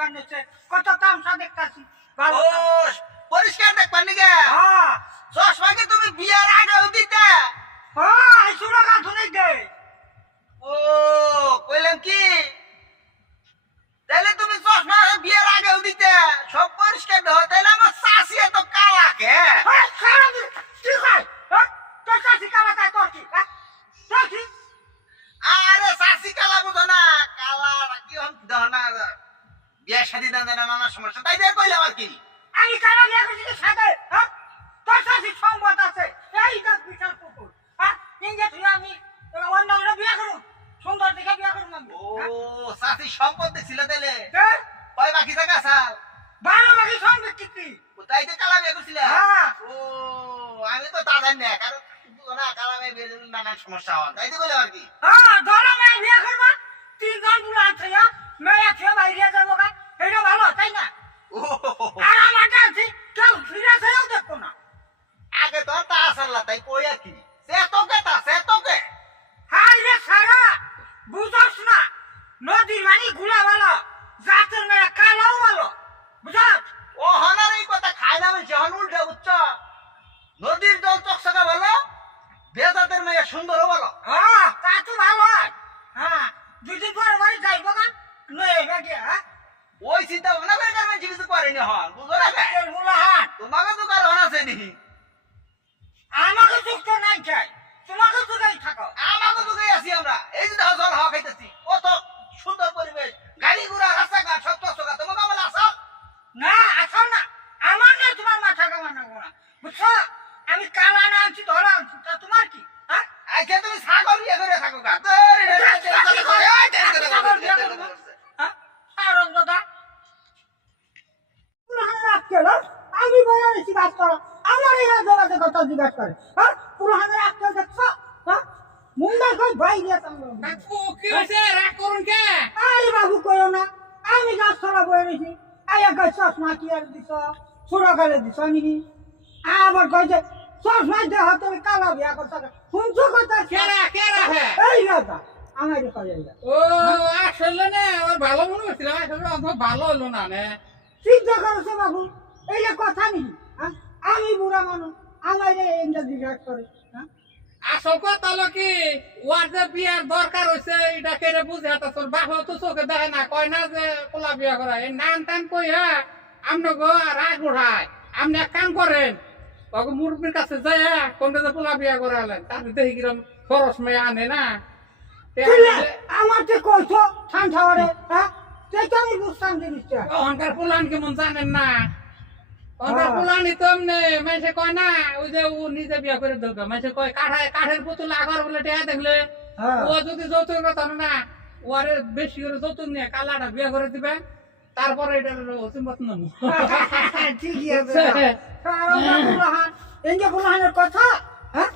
বানিয়েছে কত তামসা দেখতাছি ভালো ও পরিষ্কার দেখবেন নাকি? হ্যাঁ চশমা কি তুমি বিয়ার আগেও দিতে? হ্যাঁ এই সুরা গান শুনে গে ও কইলাম কি তাহলে তুমি চশমা বিয়ার আগেও দিতে সব পরিষ্কার দাও, তাহলে আমার চাষি এত কালা কে? হ্যাঁ সারা দিন কি খাই হ্যাঁ তোর কাছে কালা কাজ তোর কি হ্যাঁ তোর কি আরে চাষি কালা বুঝো না, কালা কি হন দাও না বিয়ার শাদী দেন না নানা সমস্যা, তাই দিয়ে কইলাম আর কি। আমি কালা বিয়ে করছি কি সাথে হ্যাঁ তোর কাছে সম্পদ আছে এই গাছ বিশাল পুকুর হ্যাঁ ইংগে তুই আমি অন্য অন্য বিয়ে করুন সুন্দর দেখে বিয়ে করুন আমি ও চাষি সম্পদ ছিল তাহলে হ্যাঁ কয় বাকি টাকা চাল? 12 বাকি সম্পদ কি তাই দিয়ে কালা বিয়ে করছিল? হ্যাঁ ও আমি তো তা জানি না, কারণ না কালা মেয়ে বিয়ে দিলে নানান সমস্যা হয়, তাই দিয়ে কইলাম আর কি। হ্যাঁ ধরো মেয়ে বিয়ে করবা 3 জন গুলো আছে মেয়ে খেয়ে বাইরে যাবো গা এটা ভালো তাই না ও আর আমার কাছে কেউ ফিরে আসেও দেখবো না আগে তো তা আসল্লা তাই কই আর কি, সে তোকে হাই রে সারা বুঝছ না নদীর মানে গুলা ভালো জাতের মেয়ে কালাও ভালো বুঝছ ও হনার এই কথা খায় না মানে হন উল্টে বুঝছ, নদীর জল চকচকা ভালো, বেজাতের মেয়ে সুন্দরও ভালো। হ্যাঁ তা তো ভালো হ্যাঁ দুদিন পরে বাড়ি যাইবো গা নয় বাকি হ্যাঁ ওই চিন্তা ভাবনা করে কারণ কিছু করেনি হন বুঝো না কে? মুলাহান তোমাকে তো কারণ আছে নি, আমাকে যুক্ত নাই চাই তোমাকে তো নাই থাকো আমাকে তো আছি আমরা, এই যে দেখো জল হাওয়া খাইতেছি, কত সুন্দর পরিবেশ, গাড়ি ঘোড়া রাস্তাঘাট সব চকচকা, তোমাকে আমার আসো না আসো না আমার না তোমার মাথা কামানো না বুঝছো আমি কালা না আনছি ধরা আনছি তা তোমার কি হ্যাঁ আজকে তুমি ছাগল বিয়ে করে থাকো গা আমি বলে জিজ্ঞাসা করো আমার এই যোগাযোগ কথা জিজ্ঞাসা করে হ্যাঁ পুরোহানের আজকাল দেখছো হ্যাঁ মুন্ডা কই বাইরে কি হয়েছে রাগ করুন কে? আরে বাবু কইও না আমি গাছ ছড়া বয়ে রয়েছি আয়া গাছ চশমা কি আর দিছ ছোড়া কালে দিছ নাকি আবার কইছে চশমা দেহ তুমি কালা বিয়া করছো শুনছো কথা কেরা হে? এই রাজা আমার কয়ে ও আসলে না ওর ভালো মনে হচ্ছিল, আসলে অত ভালো হলো না নে। চিন্তা করছো বাবু এই যে কথা নেই হ্যাঁ আমি বুড়া মানুষ আমার এইটা জিজ্ঞাসা করে হ্যাঁ আসল কথা হলো কি ওর যে বিয়ার দরকার হয়েছে এটা কেটে বুঝে হাতে তোর বাপ তো চোখে দেখে না, কয় না যে পোলা বিয়া করা এই নান টান কই হ্যাঁ আমনে গো রাগ উঠায়, আপনি এক কাম করেন ওকে মুরব্বীর কাছে যায় কোনটা যে পোলা বিয়া করালেন তাতে দেখি কিরম খরচ মেয়ে আনে না আমার যে কইছো ঠান্ডা করে হ্যাঁ সেটা আমি বুঝতাম জিনিসটা অহংকার পোলান কেমন জানেন না, অহংকার পোলানি তো এমনি মাইসে কয় না ওই যে ও নিজে বিয়া করে দরকার মাইসে কয় কাঠের পুতুল আগার বলে টেয়া দেখলে ও যদি যৌতুক কথা না ও আরে বেশি করে যৌতুক নিয়ে কালাটা বিয়া করে দিবে তারপরে এটা সিম্পত নম ঠিকই আছে এই যে বুলাহানের কথা হ্যাঁ